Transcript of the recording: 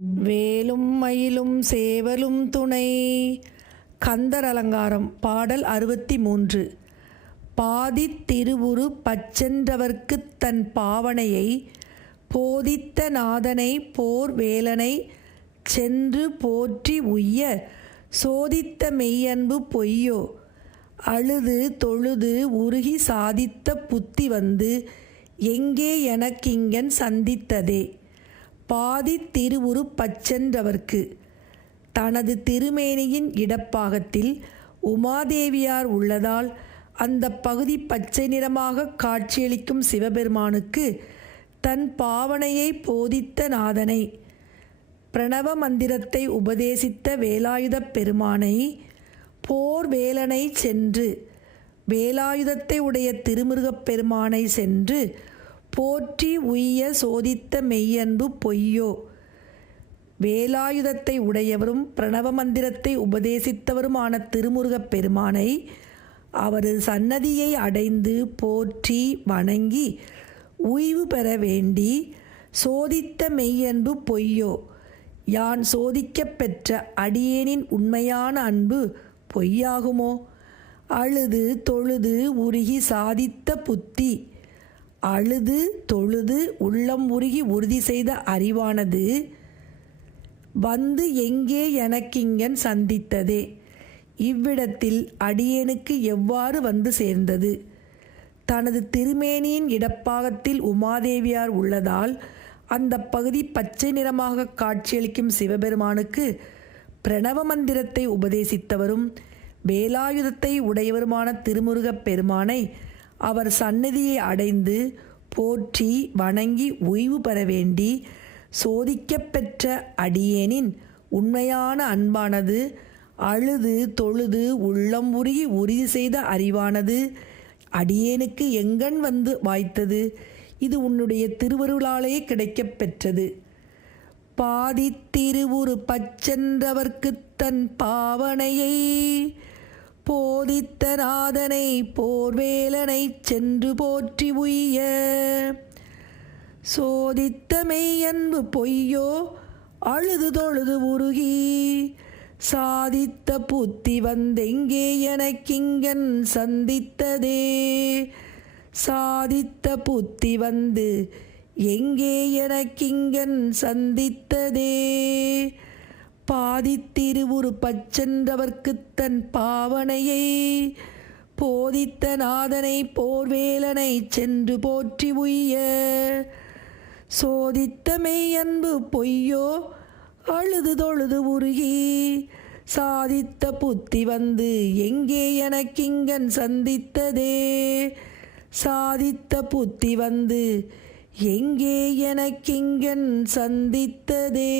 வேலும் மயிலும் சேவலும் துணை. கந்தர் அலங்காரம். பாடல் 63. பாதித் திருவுரு பச்சென்றவர்க்குத் தன் பாவனையை போதித்த நாதனை போர் வேலனை சென்று போற்றி உய்ய சோதித்த மெய்யன்பு பொய்யோ. அழுது தொழுது உருகி சாதித்த புத்தி வந்து எங்கே எனக்கிங்கன் சந்தித்ததே. பாதித் திருவுரு பச்சென்றவர்க்கு. தனது திருமேனியின் இடப்பாகத்தில் உமாதேவியார் உள்ளதால் அந்த பகுதி பச்சை நிறமாக காட்சியளிக்கும் சிவபெருமானுக்கு தன் பாவனையை போதித்த நாதனை, பிரணவ மந்திரத்தை உபதேசித்த வேலாயுதப் பெருமானை, போர் வேலனை சென்று, வேலாயுதத்தை உடைய திருமுருகப் பெருமானை சென்று போற்றி உய்ய சோதித்த மெய்யன்பு பொய்யோ. வேலாயுதத்தை உடையவரும் பிரணவ மந்திரத்தை உபதேசித்தவருமான திருமுருகப் பெருமானை அவரது சன்னதியை அடைந்து போற்றி வணங்கி உய்வு பெற வேண்டி சோதித்த மெய்யன்பு பொய்யோ. யான் சோதிக்கப் பெற்ற அடியேனின் உண்மையான அன்பு பொய்யாகுமோ. அழுது தொழுது உருகி சாதித்த புத்தி. அழுது தொழுது உள்ளம் உருகி உறுதி செய்த அறிவானது வந்து எங்கே எனக்கிங்கன் சந்தித்ததே. இவ்விடத்தில் அடியேனுக்கு எவ்வாறு வந்து சேர்ந்தது. தனது திருமேனியின் இடப்பாகத்தில் உமாதேவியார் உள்ளதால் அந்த பகுதி பச்சை நிறமாக காட்சியளிக்கும் சிவபெருமானுக்கு பிரணவ மந்திரத்தை உபதேசித்தவரும் வேலாயுதத்தை உடையவருமான திருமுருகப் பெருமானை அவர் சந்நிதியை அடைந்து போற்றி வணங்கி உய்வு பெற வேண்டி சோதிக்கப் பெற்ற அடியேனின் உண்மையான அன்பானது அழுது தொழுது உள்ளம் உருகி உறுதி செய்த அறிவானது அடியேனுக்கு எங்கண் வந்து வாய்த்தது. இது உன்னுடைய திருவருளாலே கிடைக்கப் பெற்றது. பாதித் திருவுரு பச்சென்றவர்க்குத் தன் பாவனையை போதித்த நாதனை போர்வேலனை சென்று போற்றி உய்ய சோதித்த மெய்யன்பு பொய்யோ. அழுது தொழுது உருகி சாதித்த புத்தி வந்தெங்கே எனக்கிங்கன் சந்தித்ததே. சாதித்த புத்தி வந்து எங்கே எனக்கிங்கன் சந்தித்ததே. பாதித் திருவுரு பச்சென்றவர்க்குத் தன் பாவனையை போதித்த நாதனை போர்வேலனை சென்று போற்றி உய்ய சோதித்த மெய்யன்பு பொய்யோ. அழுது தொழுது உருகி சாதித்த புத்தி வந்து எங்கே எனக்கிங்கன் சந்தித்ததே. சாதித்த புத்தி வந்து எங்கே எனக்கிங்கன் சந்தித்ததே.